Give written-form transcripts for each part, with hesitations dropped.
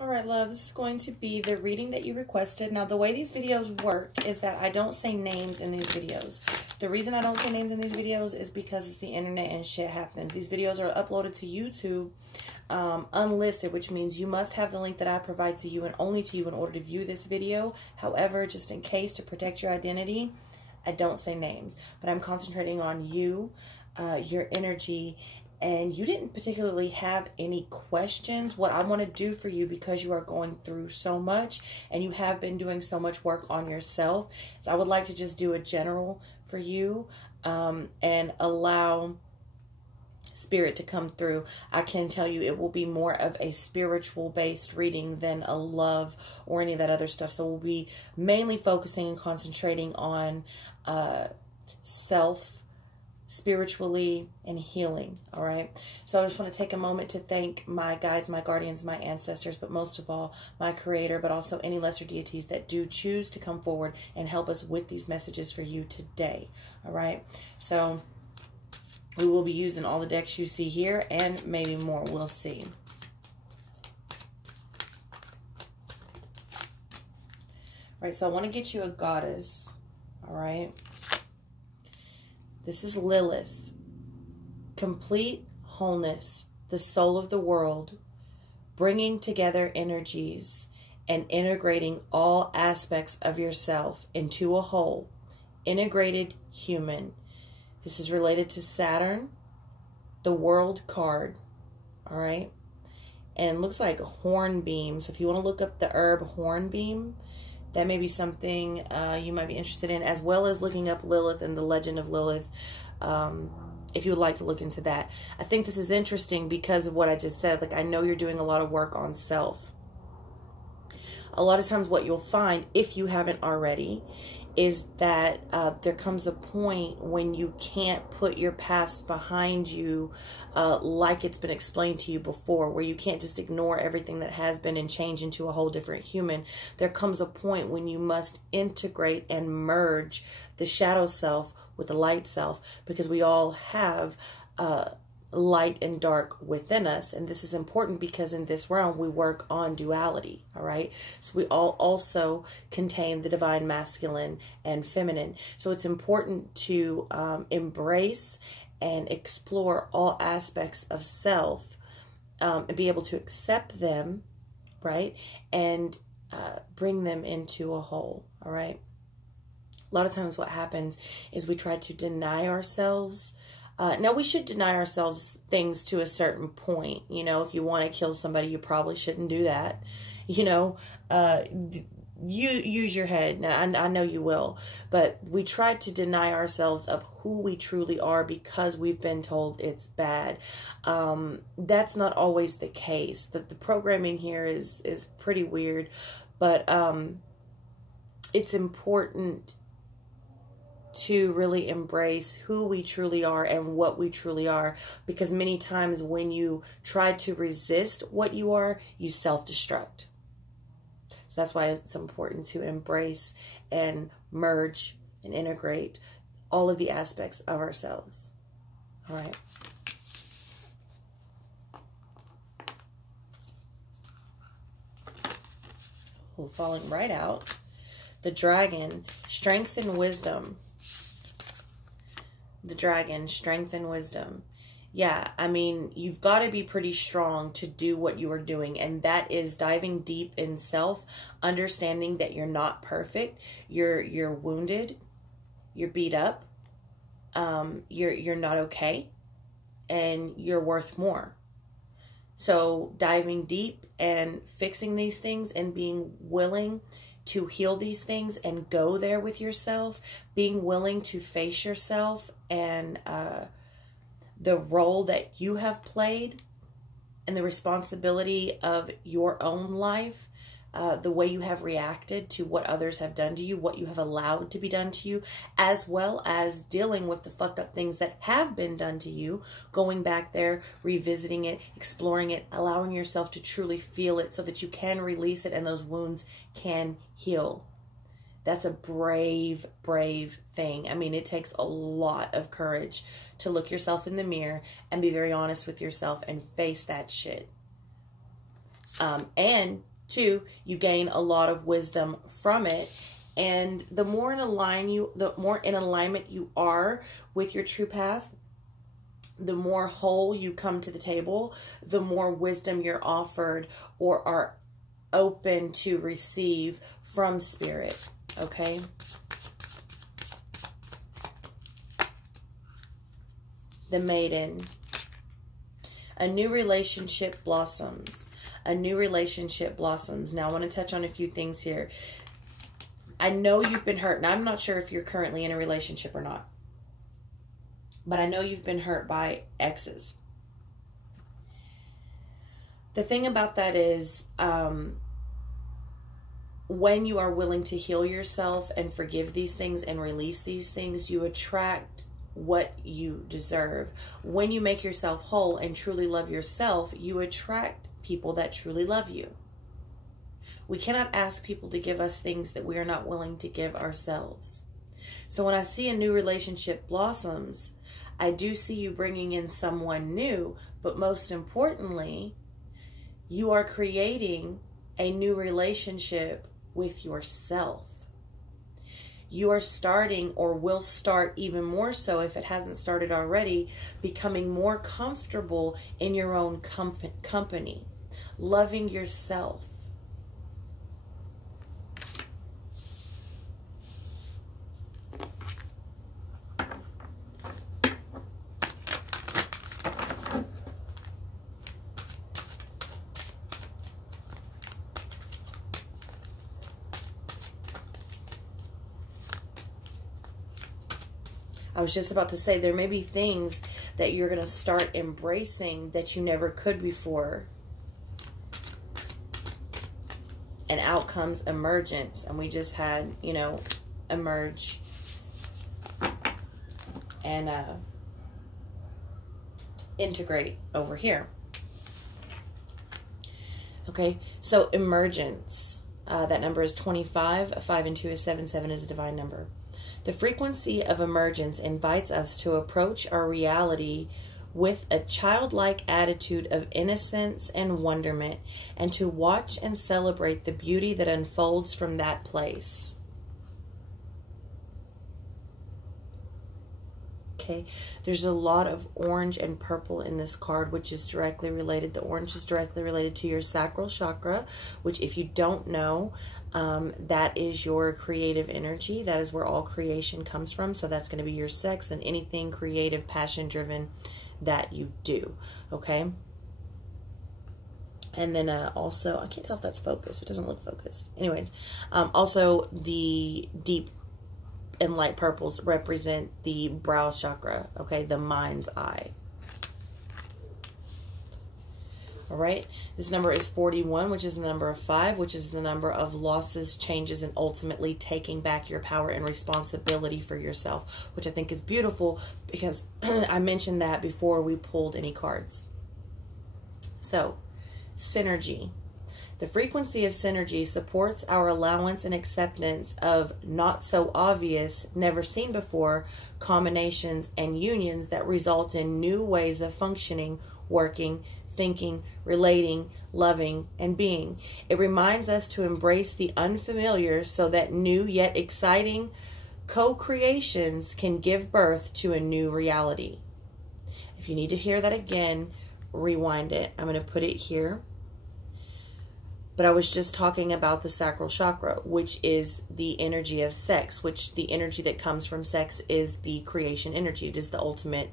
All right, love, this is going to be the reading that you requested. Now, the way these videos work is that I don't say names in these videos. The reason I don't say names in these videos is because it's the internet and shit happens. These videos are uploaded to YouTube unlisted, which means you must have the link that I provide to you and only to you in order to view this video. However, just in case, to protect your identity, I don't say names. But I'm concentrating on you, your energy, and you didn't particularly have any questions. What I want to do for you, because you are going through so much and you have been doing so much work on yourself, is I would like to just do a general for you and allow Spirit to come through. I can tell you it will be more of a spiritual based reading than a love or any of that other stuff. So we'll be mainly focusing and concentrating on self, spiritually, and healing. All right, so I just want to take a moment to thank my guides, my guardians, my ancestors, but most of all my creator, but also any lesser deities that do choose to come forward and help us with these messages for you today. All right, so we will be using all the decks you see here and maybe more. We'll see. All right, so I want to get you a goddess. All right, this is Lilith. Complete wholeness, the soul of the world, bringing together energies and integrating all aspects of yourself into a whole, integrated human. This is related to Saturn, the World card, all right? And looks like hornbeam. So if you want to look up the herb hornbeam, that may be something you might be interested in, as well as looking up Lilith and the legend of Lilith, if you would like to look into that. I think this is interesting because of what I just said. Like, I know you're doing a lot of work on self. A lot of times what you'll find, if you haven't already, is that there comes a point when you can't put your past behind you like it's been explained to you before, where you can't just ignore everything that has been and change into a whole different human. There comes a point when you must integrate and merge the shadow self with the light self, because we all have light and dark within us. And this is important because in this realm we work on duality. All right, so we all also contain the divine masculine and feminine. So it's important to embrace and explore all aspects of self and be able to accept them, right, and bring them into a whole. All right, a lot of times what happens is we try to deny ourselves. Now, we should deny ourselves things to a certain point. You know, if you want to kill somebody, you probably shouldn't do that. You know, you use your head. Now, I know you will. But we try to deny ourselves of who we truly are because we've been told it's bad. That's not always the case. The programming here is pretty weird. But it's important to really embrace who we truly are and what we truly are, because many times when you try to resist what you are, you self-destruct. So that's why it's important to embrace and merge and integrate all of the aspects of ourselves. All right. Oh, falling right out. The dragon, strength and wisdom. The dragon, strength and wisdom. Yeah, I mean, you've got to be pretty strong to do what you are doing, and that is diving deep in self, understanding that you're not perfect, you're wounded, you're beat up, you're not okay, and you're worth more. So diving deep and fixing these things and being willing to heal these things and go there with yourself, being willing to face yourself and the role that you have played and the responsibility of your own life, the way you have reacted to what others have done to you, what you have allowed to be done to you, as well as dealing with the fucked up things that have been done to you, going back there, revisiting it, exploring it, allowing yourself to truly feel it so that you can release it and those wounds can heal. That's a brave, brave thing. I mean, it takes a lot of courage to look yourself in the mirror and be very honest with yourself and face that shit. And two, you gain a lot of wisdom from it. And the more in alignment you are with your true path, the more whole you come to the table, the more wisdom you're offered or are open to receive from Spirit. Okay? The Maiden. A new relationship blossoms. A new relationship blossoms. Now, I want to touch on a few things here. I know you've been hurt, and I'm not sure if you're currently in a relationship or not. But I know you've been hurt by exes. The thing about that is, when you are willing to heal yourself and forgive these things and release these things, you attract what you deserve. When you make yourself whole and truly love yourself, you attract people that truly love you. We cannot ask people to give us things that we are not willing to give ourselves. So when I see a new relationship blossoms, I do see you bringing in someone new, but most importantly, you are creating a new relationship with yourself. You are starting, or will start even more so if it hasn't started already, becoming more comfortable in your own company, loving yourself. I was just about to say, there may be things that you're going to start embracing that you never could before. And out comes emergence. And we just had, you know, emerge. And integrate over here. Okay, so emergence. That number is 25. 5 and 2 is 7. 7 is a divine number. The frequency of emergence invites us to approach our reality with a childlike attitude of innocence and wonderment, and to watch and celebrate the beauty that unfolds from that place. Okay, there's a lot of orange and purple in this card, which is directly related. The orange is directly related to your sacral chakra, which, if you don't know, that is your creative energy. That is where all creation comes from. So that's going to be your sex and anything creative, passion-driven that you do. Okay? And then also, I can't tell if that's focused. It doesn't look focused. Anyways, also the deep and light purples represent the brow chakra. Okay? The mind's eye. All right, this number is 41, which is the number of 5, which is the number of losses, changes, and ultimately taking back your power and responsibility for yourself, which I think is beautiful because I mentioned that before we pulled any cards. So, synergy. The frequency of synergy supports our allowance and acceptance of not so obvious, never seen before combinations and unions that result in new ways of functioning, working, thinking, relating, loving, and being. It reminds us to embrace the unfamiliar so that new yet exciting co-creations can give birth to a new reality. If you need to hear that again, rewind it. I'm going to put it here. But I was just talking about the sacral chakra, which is the energy of sex, which the energy that comes from sex is the creation energy. It is the ultimate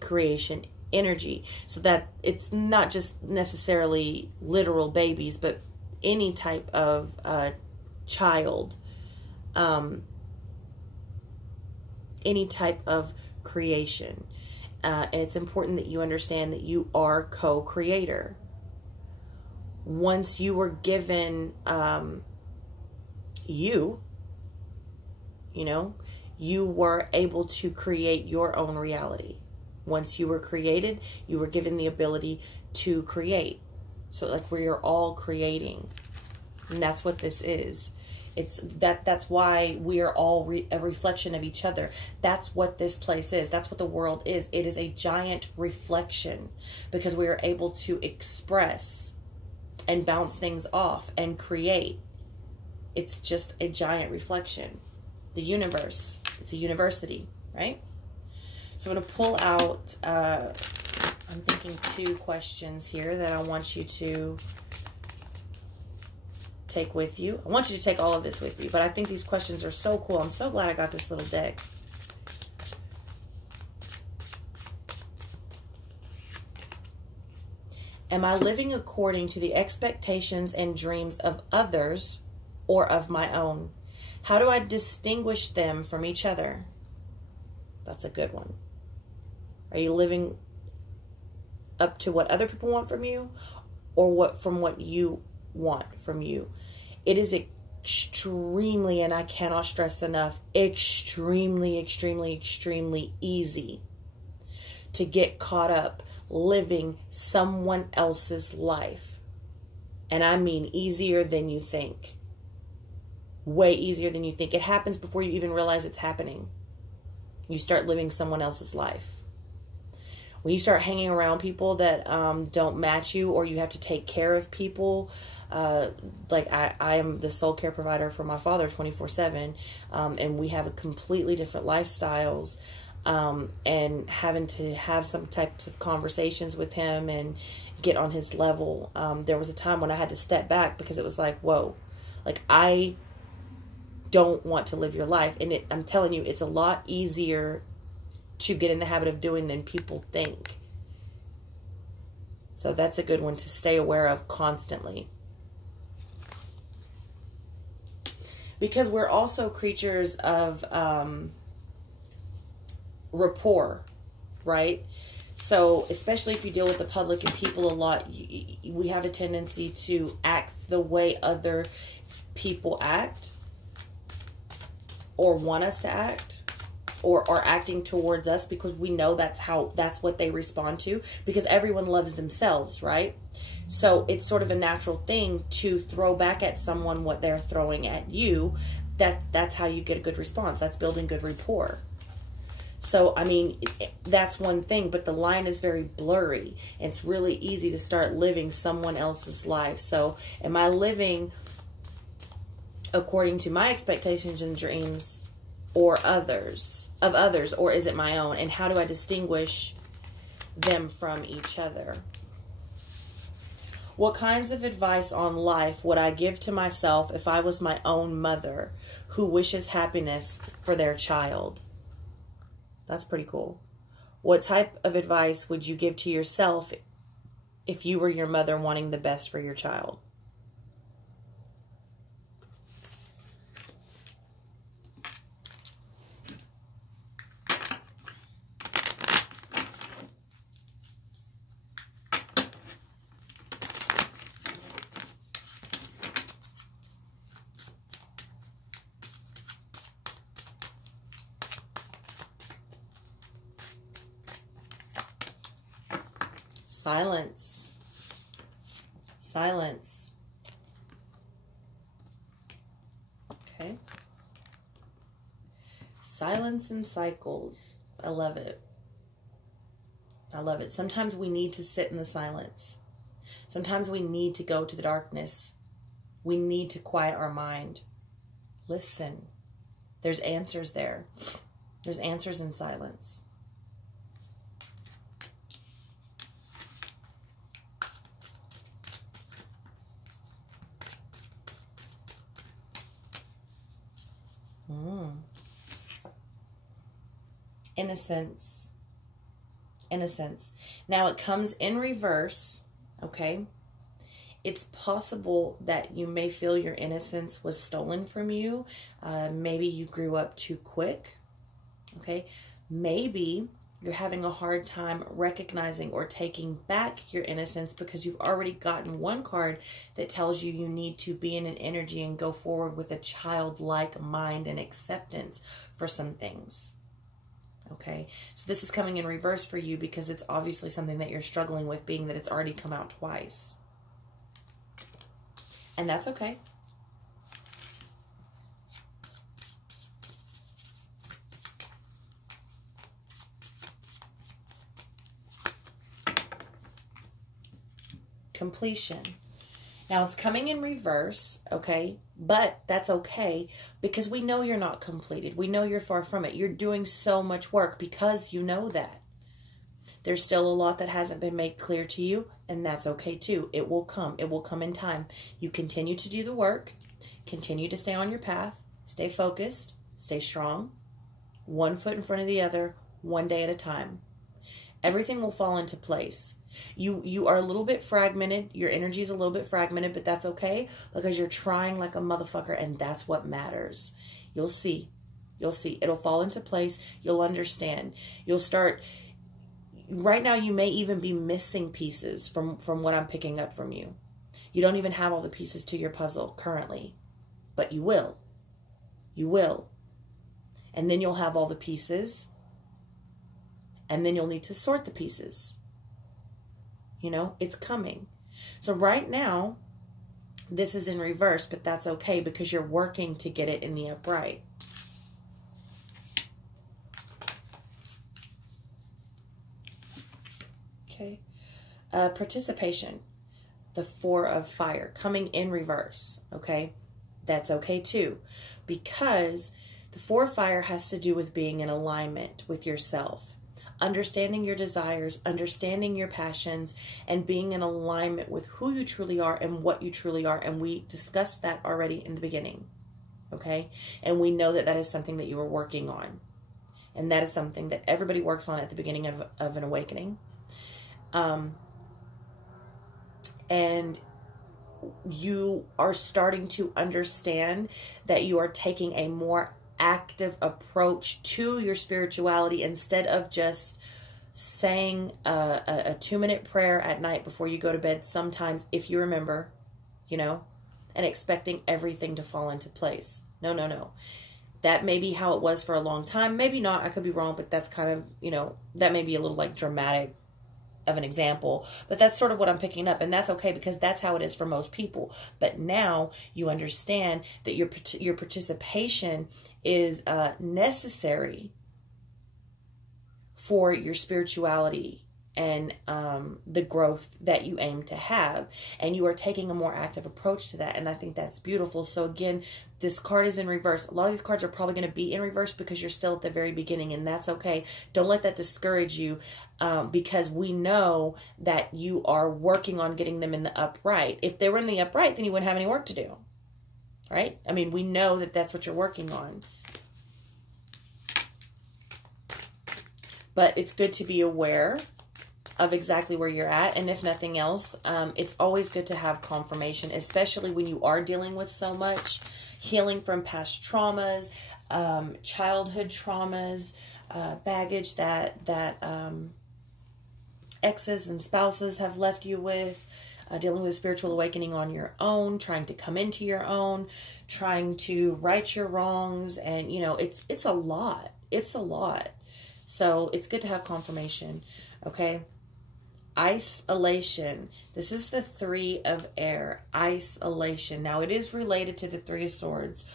creation energy. So that it's not just necessarily literal babies, but any type of child, any type of creation. And it's important that you understand that you are co-creator. Once you were given you were able to create your own reality. Once you were created, you were given the ability to create. So like we are all creating. And that's what this is. That's why we are all a reflection of each other. That's what this place is. That's what the world is. It is a giant reflection because we are able to express and bounce things off and create. It's just a giant reflection. The universe, it's a university, right? So I'm going to pull out, I'm thinking 2 questions here that I want you to take with you. I want you to take all of this with you, but I think these questions are so cool. I'm so glad I got this little deck. Am I living according to the expectations and dreams of others or of my own? How do I distinguish them from each other? That's a good one. Are you living up to what other people want from you, or what you want from you? It is extremely, and I cannot stress enough, extremely, extremely, extremely easy to get caught up living someone else's life. And I mean easier than you think. Way easier than you think. It happens before you even realize it's happening. You start living someone else's life. When you start hanging around people that don't match you, or you have to take care of people, like I am the sole care provider for my father 24/7, and we have a completely different lifestyles, and having to have some types of conversations with him and get on his level. There was a time when I had to step back because it was like, whoa, like I don't want to live your life. And I'm telling you, it's a lot easier to get in the habit of doing than people think. So that's a good one to stay aware of constantly. Because we're also creatures of rapport, right? So especially if you deal with the public and people a lot, we have a tendency to act the way other people act, or want us to act, or are acting towards us, because we know that's what they respond to, because everyone loves themselves, right? So it's sort of a natural thing to throw back at someone what they're throwing at you. That's how you get a good response. That's building good rapport. So, I mean, that's one thing, but the line is very blurry. It's really easy to start living someone else's life. So, am I living according to my expectations and dreams, or others, or is it my own? And how do I distinguish them from each other? What kinds of advice on life would I give to myself if I was my own mother who wishes happiness for their child? That's pretty cool. What type of advice would you give to yourself if you were your mother wanting the best for your child? Silence. Silence. Okay. Silence and cycles. I love it. I love it. Sometimes we need to sit in the silence. Sometimes we need to go to the darkness. We need to quiet our mind. Listen. There's answers there. There's answers in silence. Innocence. Innocence. Now it comes in reverse, okay? It's possible that you may feel your innocence was stolen from you. Maybe you grew up too quick, okay? Maybe you're having a hard time recognizing or taking back your innocence because you've already gotten one card that tells you you need to be in an energy and go forward with a childlike mind and acceptance for some things. Okay, so this is coming in reverse for you because it's obviously something that you're struggling with, being that it's already come out twice. And that's okay. Completion. Now it's coming in reverse, okay? But that's okay because we know you're not completed. We know you're far from it. You're doing so much work because you know that. There's still a lot that hasn't been made clear to you, and that's okay too. It will come. It will come in time. You continue to do the work. Continue to stay on your path. Stay focused. Stay strong. One foot in front of the other, one day at a time. Everything will fall into place. You are a little bit fragmented. Your energy is a little bit fragmented, but that's okay because you're trying like a motherfucker, and that's what matters. You'll see. You'll see. It'll fall into place. You'll understand. You'll start. Right now, you may even be missing pieces from what I'm picking up from you. You don't even have all the pieces to your puzzle currently, but you will. You will. And then you'll have all the pieces, and then you'll need to sort the pieces. You know, it's coming. So right now, this is in reverse, but that's okay because you're working to get it in the upright. Okay. Participation. The 4 of fire coming in reverse. Okay. That's okay too. Because the 4 of fire has to do with being in alignment with yourself. Understanding your desires, understanding your passions, and being in alignment with who you truly are and what you truly are. And we discussed that already in the beginning. Okay. And we know that that is something that you are working on. And that is something that everybody works on at the beginning of an awakening. And you are starting to understand that you are taking a more active approach to your spirituality instead of just saying a 2-minute prayer at night before you go to bed sometimes, if you remember, you know, and expecting everything to fall into place. No, no, no. That may be how it was for a long time. Maybe not. I could be wrong, but that's kind of, you know, that may be a little like dramatic of an example, but that's sort of what I'm picking up, and that's okay because that's how it is for most people. But now you understand that your participation is necessary for your spirituality and the growth that you aim to have, and you are taking a more active approach to that, and I think that's beautiful. So again, this card is in reverse. A lot of these cards are probably going to be in reverse because you're still at the very beginning, and that's okay. Don't let that discourage you because we know that you are working on getting them in the upright. If they were in the upright, then you wouldn't have any work to do, right? I mean, we know that that's what you're working on. But it's good to be aware of exactly where you're at, and if nothing else, it's always good to have confirmation, especially when you are dealing with so much healing from past traumas, childhood traumas, baggage that exes and spouses have left you with, dealing with a spiritual awakening on your own, trying to come into your own, trying to right your wrongs, and you know, it's a lot. It's a lot. So it's good to have confirmation. Okay. Isolation. This is the 3 of air. Isolation. Now it is related to the 3 of swords,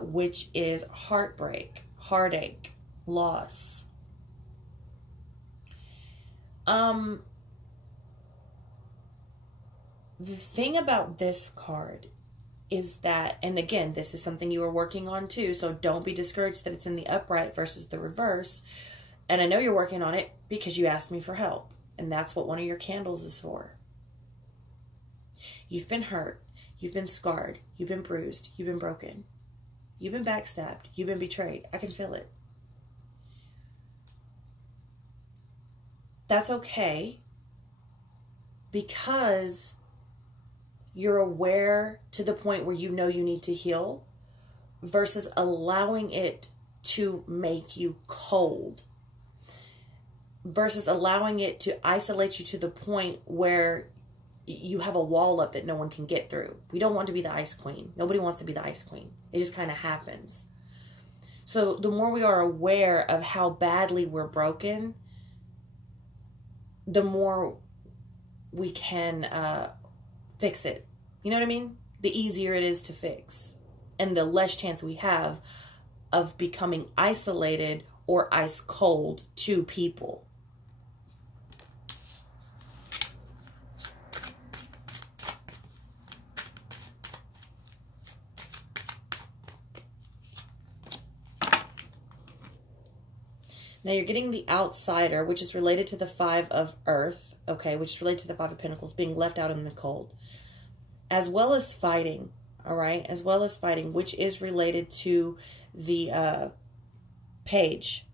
which is heartbreak, heartache, loss. The thing about this card is that, and again, this is something you are working on too, so don't be discouraged that it's in the upright versus the reverse. And I know you're working on it because you asked me for help. And that's what one of your candles is for. You've been hurt. You've been scarred. You've been bruised. You've been broken. You've been backstabbed. You've been betrayed. I can feel it. That's okay because you're aware to the point where you know you need to heal versus allowing it to make you cold. Versus allowing it to isolate you to the point where you have a wall up that no one can get through. We don't want to be the ice queen. Nobody wants to be the ice queen. It just kind of happens. So the more we are aware of how badly we're broken, the more we can fix it. You know what I mean? The easier it is to fix. And the less chance we have of becoming isolated or ice cold to people. Now you're getting the outsider, which is related to the Five of Earth, okay, which is related to the Five of Pentacles, being left out in the cold, as well as fighting, all right, as well as fighting, which is related to the Page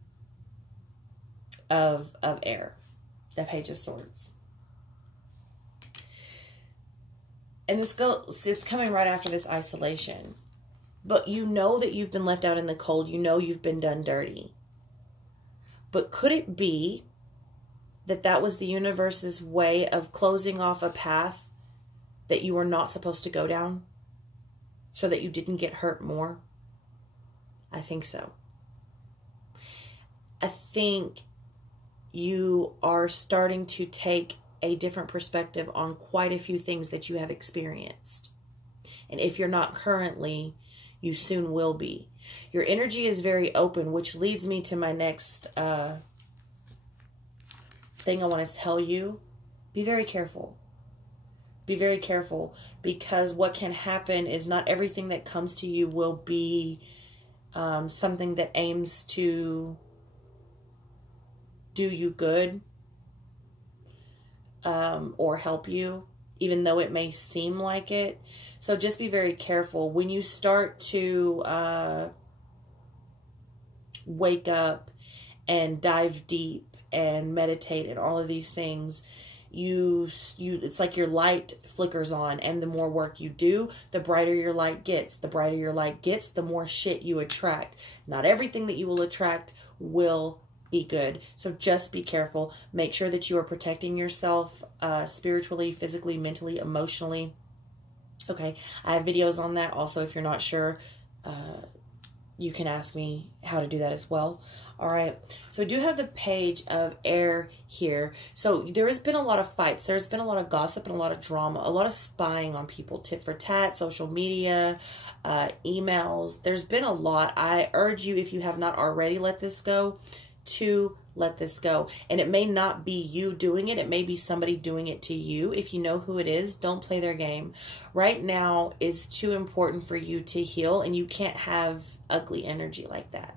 of Air, the Page of Swords. And it's coming right after this isolation. But you know that you've been left out in the cold. You know you've been done dirty. But could it be that that was the universe's way of closing off a path that you were not supposed to go down so that you didn't get hurt more? I think so. I think you are starting to take a different perspective on quite a few things that you have experienced. And if you're not currently, you soon will be. Your energy is very open, which leads me to my next thing I want to tell you. Be very careful. Be very careful, because what can happen is not everything that comes to you will be something that aims to do you good. Or help you, even though it may seem like it. So just be very careful. When you start to wake up and dive deep and meditate and all of these things, it's like your light flickers on, and the more work you do, the brighter your light gets. The brighter your light gets, the more shit you attract. Not everything that you will attract will be good. So just be careful. Make sure that you are protecting yourself spiritually, physically, mentally, emotionally. Okay, I have videos on that. Also, if you're not sure, you can ask me how to do that as well. All right, so we do have the Page of Air here. So there has been a lot of fights. There's been a lot of gossip and a lot of drama, a lot of spying on people, tit for tat, social media, emails. There's been a lot. I urge you, if you have not already let this go, to let this go. And it may not be you doing it. It may be somebody doing it to you. If you know who it is, don't play their game. Right now is too important for you to heal, and you can't have ugly energy like that.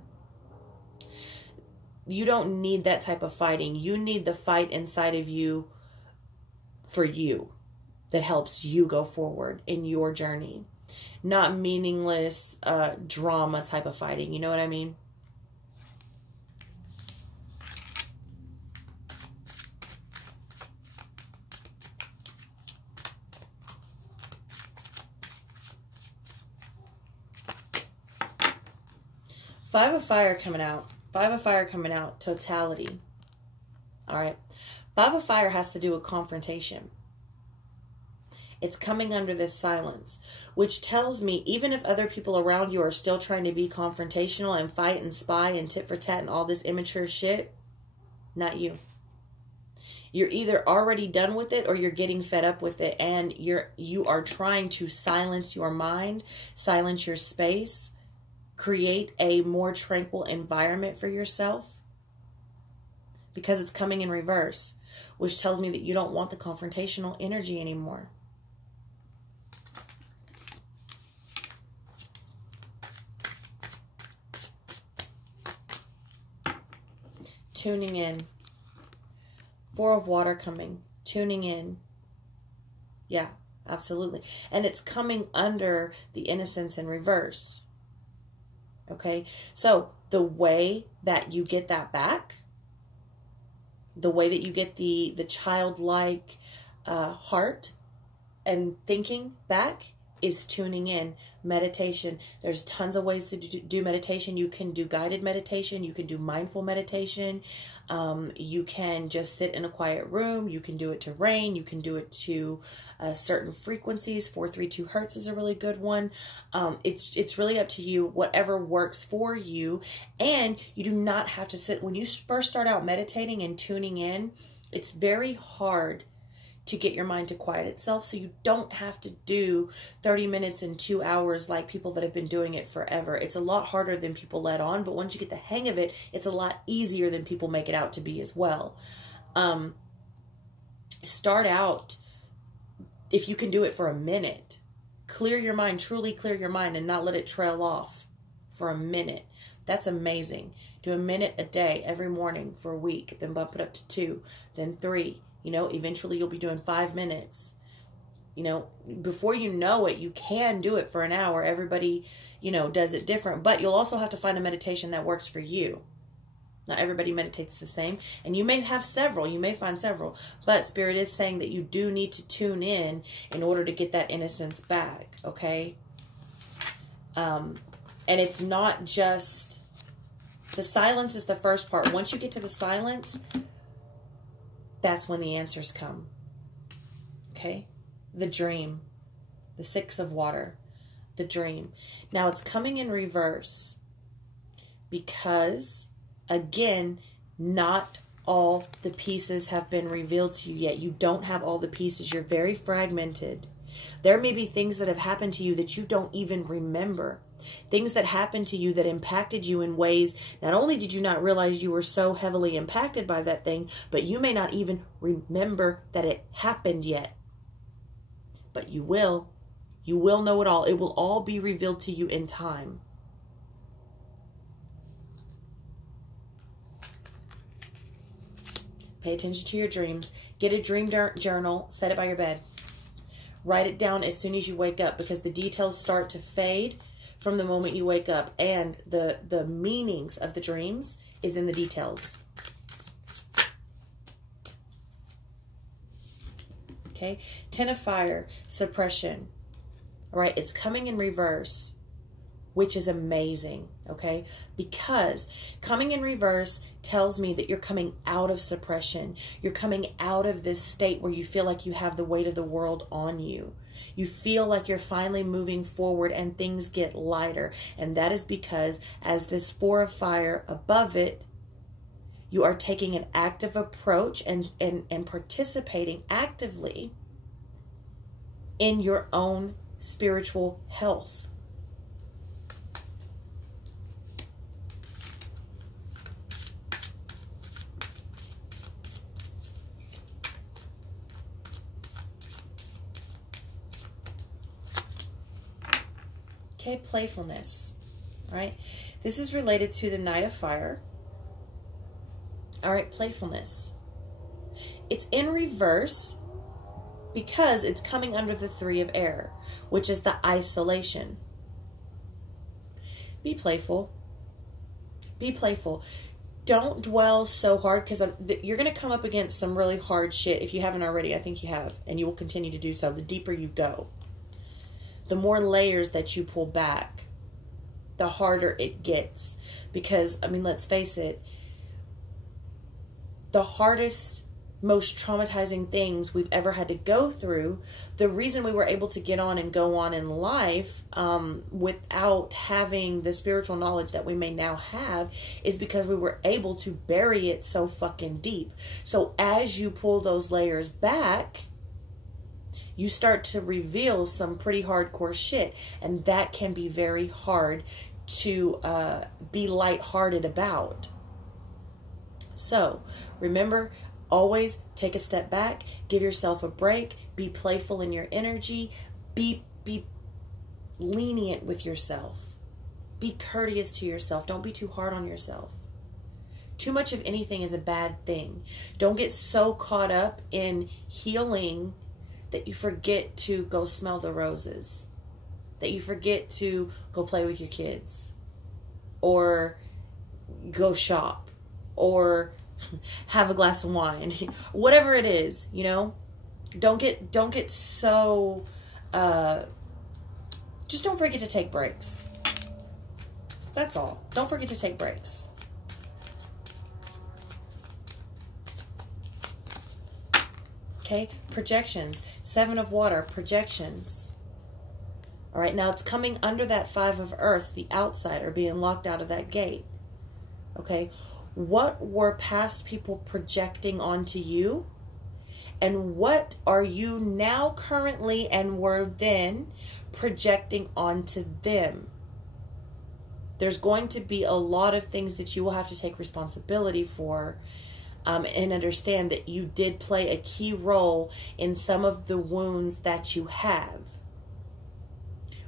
You don't need that type of fighting. You need the fight inside of you for you that helps you go forward in your journey. Not meaningless drama type of fighting. You know what I mean? Five of Fire coming out. Five of Fire coming out. Totality. All right. Five of Fire has to do with confrontation. It's coming under this silence, which tells me even if other people around you are still trying to be confrontational and fight and spy and tit for tat and all this immature shit, not you. You're either already done with it or you're getting fed up with it, and you are trying to silence your mind, silence your space, create a more tranquil environment for yourself, because it's coming in reverse, which tells me that you don't want the confrontational energy anymore. Tuning in. Four of Water coming. Tuning in. Yeah, absolutely. And it's coming under the Innocence in reverse. Okay, so the way that you get that back, the way that you get the childlike heart and thinking back, is tuning in. Meditation. There's tons of ways to do meditation. You can do guided meditation. You can do mindful meditation. You can just sit in a quiet room. You can do it to rain. You can do it to certain frequencies. 432 hertz is a really good one. It's really up to you, whatever works for you. And you do not have to sit. When you first start out meditating and tuning in, it's very hard to get your mind to quiet itself, so you don't have to do 30 minutes and 2 hours like people that have been doing it forever. It's a lot harder than people let on, but once you get the hang of it, it's a lot easier than people make it out to be as well. Start out, if you can do it for a minute, clear your mind, truly clear your mind, and not let it trail off for a minute. That's amazing. Do a minute a day every morning for a week, then bump it up to 2, then 3. You know, eventually you'll be doing 5 minutes. You know, before you know it, you can do it for an hour. Everybody, you know, does it different. But you'll also have to find a meditation that works for you. Not everybody meditates the same. And you may have several. You may find several. But Spirit is saying that you do need to tune in order to get that innocence back. Okay? And it's not just... The silence is the first part. Once you get to the silence, that's when the answers come. Okay? The dream. The 6 of water. The dream. Now it's coming in reverse. Because, again, not all the pieces have been revealed to you yet. You don't have all the pieces. You're very fragmented. There may be things that have happened to you that you don't even remember. Things that happened to you that impacted you in ways, not only did you not realize you were so heavily impacted by that thing, but you may not even remember that it happened yet. But you will. You will know it all. It will all be revealed to you in time. Pay attention to your dreams. Get a dream journal. Set it by your bed. Write it down as soon as you wake up, because the details start to fade from the moment you wake up. And the meanings of the dreams is in the details. Okay? 10 of fire. Suppression. All right? It's coming in reverse, which is amazing. Okay? Because coming in reverse tells me that you're coming out of suppression. You're coming out of this state where you feel like you have the weight of the world on you. You feel like you're finally moving forward and things get lighter. And that is because as this 4 of fire above it, you are taking an active approach and participating actively in your own spiritual health. Okay, playfulness, right? This is related to the Knight of Fire. All right, playfulness. It's in reverse because it's coming under the 3 of air, which is the isolation. Be playful. Be playful. Don't dwell so hard, because you're going to come up against some really hard shit. If you haven't already, I think you have, and you will continue to do so the deeper you go. The more layers that you pull back, the harder it gets. Because, I mean, let's face it, the hardest, most traumatizing things we've ever had to go through, the reason we were able to get on and go on in life without having the spiritual knowledge that we may now have, is because we were able to bury it so fucking deep. So as you pull those layers back, you start to reveal some pretty hardcore shit. And that can be very hard to be lighthearted about. So, remember, always take a step back. Give yourself a break. Be playful in your energy. Be lenient with yourself. Be courteous to yourself. Don't be too hard on yourself. Too much of anything is a bad thing. Don't get so caught up in healing that you forget to go smell the roses, that you forget to go play with your kids, or go shop, or have a glass of wine, whatever it is, you know. Don't get so, just don't forget to take breaks. That's all. Don't forget to take breaks. Okay, projections. 7 of water, projections. All right, now it's coming under that 5 of earth, the outsider, being locked out of that gate. Okay, what were past people projecting onto you? And what are you now currently and were then projecting onto them? There's going to be a lot of things that you will have to take responsibility for. And understand that you did play a key role in some of the wounds that you have.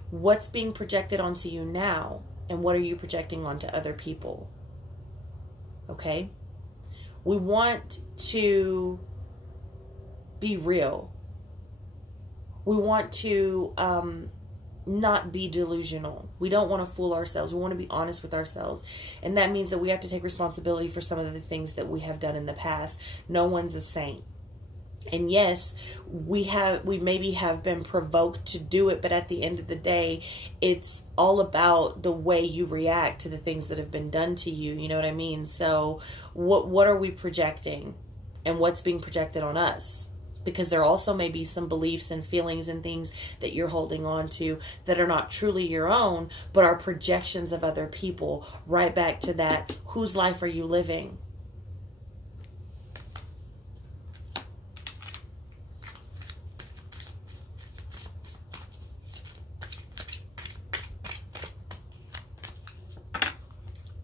What's being projected onto you now And what are you projecting onto other people? Okay? We want to be real. We want to not be delusional. We don't want to fool ourselves. We want to be honest with ourselves. And that means that we have to take responsibility for some of the things that we have done in the past. No one's a saint. And yes, we maybe have been provoked to do it, but at the end of the day, it's all about the way you react to the things that have been done to you. You know what I mean? So what are we projecting, and what's being projected on us? Because there also may be some beliefs and feelings and things that you're holding on to that are not truly your own, but are projections of other people. Right back to that, whose life are you living?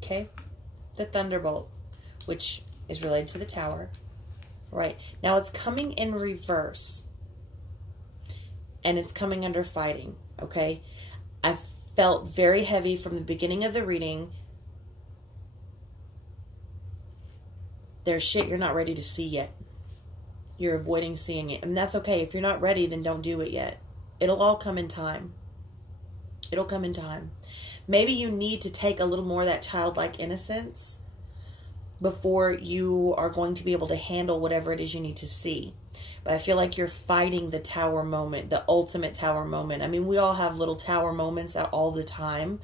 Okay, the Thunderbolt, which is related to the Tower. Right, now it's coming in reverse, and it's coming under fighting, okay? I felt very heavy from the beginning of the reading. There's shit you're not ready to see yet. You're avoiding seeing it, and that's okay. If you're not ready, then don't do it yet. It'll all come in time. It'll come in time. Maybe you need to take a little more of that childlike innocence before you are going to be able to handle whatever it is you need to see. But I feel like you're fighting the Tower moment, the ultimate Tower moment. I mean, we all have little Tower moments all the time.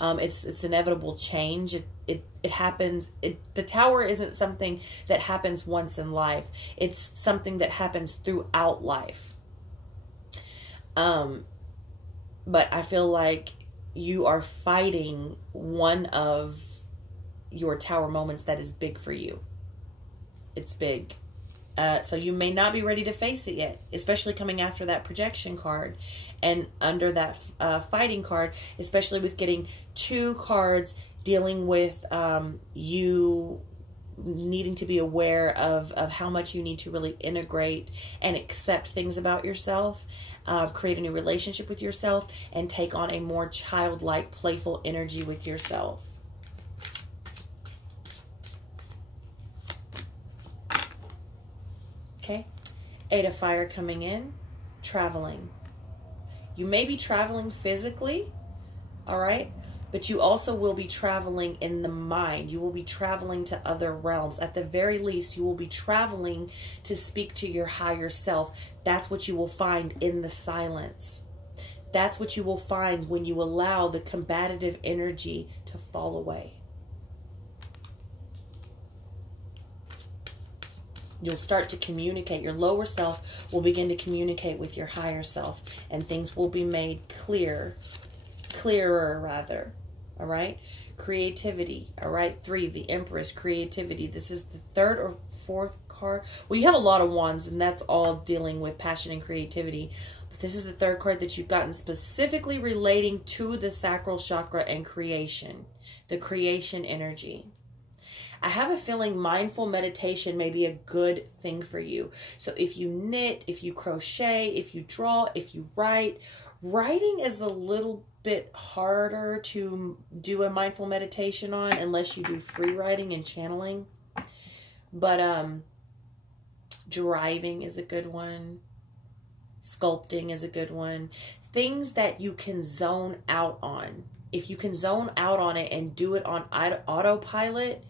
It's inevitable change. It happens. The Tower isn't something that happens once in life. It's something that happens throughout life. But I feel like you are fighting one of your Tower moments that is big for you. It's big. So you may not be ready to face it yet, especially coming after that projection card and under that fighting card, especially with getting 2 cards dealing with you needing to be aware of how much you need to really integrate and accept things about yourself, create a new relationship with yourself, and take on a more childlike, playful energy with yourself. Okay, 8 of Fire coming in, traveling. You may be traveling physically, all right? But you also will be traveling in the mind. You will be traveling to other realms. At the very least, you will be traveling to speak to your higher self. That's what you will find in the silence. That's what you will find when you allow the combative energy to fall away. You'll start to communicate. Your lower self will begin to communicate with your higher self, and things will be made clearer rather. All right. Creativity. All right. 3, the Empress, creativity. This is the 3rd or 4th card. Well, you have a lot of wands, and that's all dealing with passion and creativity. But this is the 3rd card that you've gotten specifically relating to the sacral chakra and creation, the creation energy. I have a feeling mindful meditation may be a good thing for you. So if you knit, if you crochet, if you draw, if you write, writing is a little bit harder to do a mindful meditation on unless you do free writing and channeling. But driving is a good one. Sculpting is a good one. Things that you can zone out on. If you can zone out on it and do it on autopilot,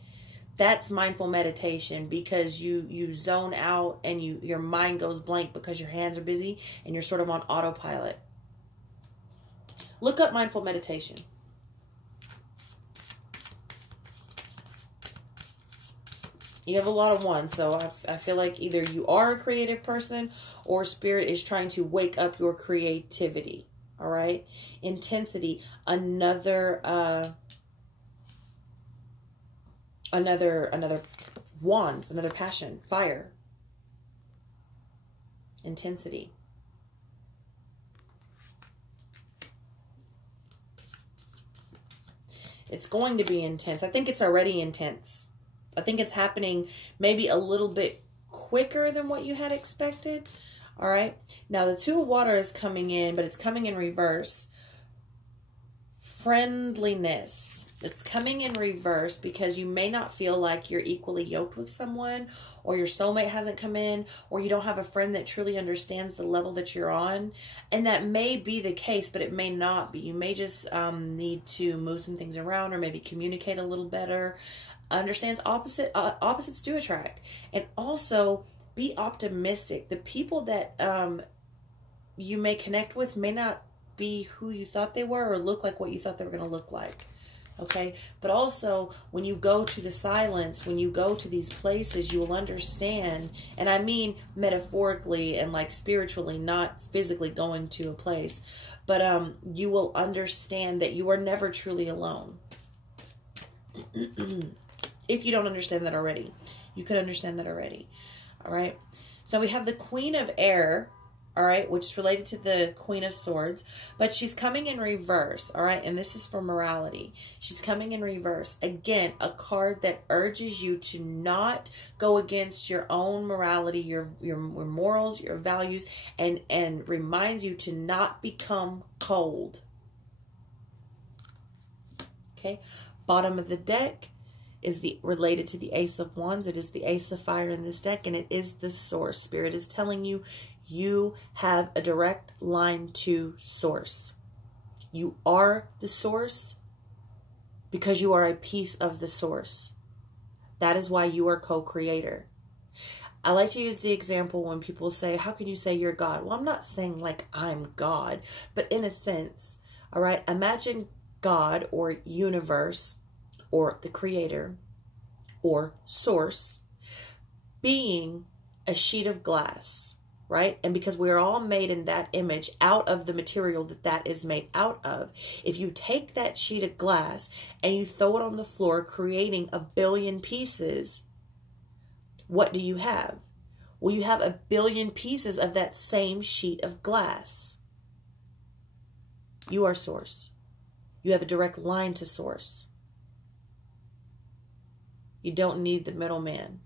that's mindful meditation, because you zone out and your mind goes blank because your hands are busy and you're sort of on autopilot. Look up mindful meditation. You have a lot of wands, so I feel like either you are a creative person or Spirit is trying to wake up your creativity. All right? Intensity, another wands, another passion, fire. Intensity. It's going to be intense. I think it's already intense. I think it's happening maybe a little bit quicker than what you had expected. All right. Now the 2 of Water is coming in, but it's coming in reverse friendliness. It's coming in reverse because you may not feel like you're equally yoked with someone, or your soulmate hasn't come in, or you don't have a friend that truly understands the level that you're on. And that may be the case, but it may not be. You may just need to move some things around, or maybe communicate a little better. Understands opposites do attract. And also be optimistic. The people that you may connect with may not be who you thought they were, or look like what you thought they were going to look like. Okay, but also when you go to the silence, when you go to these places, you will understand, and I mean metaphorically and like spiritually, not physically going to a place, but you will understand that you are never truly alone. If you don't understand that already, you could understand that already. All right, so we have the Queen of Air. All right, which is related to the Queen of Swords, but she's coming in reverse. All right, and this is for morality. She's coming in reverse. Again, a card that urges you to not go against your own morality, your morals, your values, and reminds you to not become cold. Okay, bottom of the deck is related to the Ace of Wands. It is the Ace of Fire in this deck, and it is the Source. Spirit is telling you, you have a direct line to Source. You are the Source because you are a piece of the Source. That is why you are co-creator. I like to use the example when people say, how can you say you're God? Well, I'm not saying like I'm God, but in a sense, all right, imagine God or universe or the creator or source being a sheet of glass. Right? And because we're all made in that image out of the material that is made out of, if you take that sheet of glass and you throw it on the floor, creating a billion pieces, what do you have? Well, you have a billion pieces of that same sheet of glass. You are Source. You have a direct line to Source. You don't need the middleman.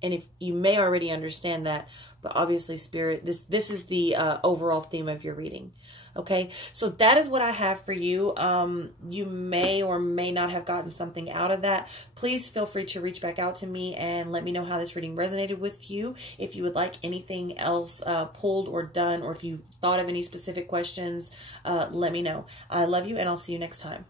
And if you may already understand that, but obviously Spirit, this is the overall theme of your reading. Okay, so that is what I have for you. You may or may not have gotten something out of that. Please feel free to reach back out to me and let me know how this reading resonated with you. If you would like anything else pulled or done, or if you thought of any specific questions, let me know. I love you, and I'll see you next time.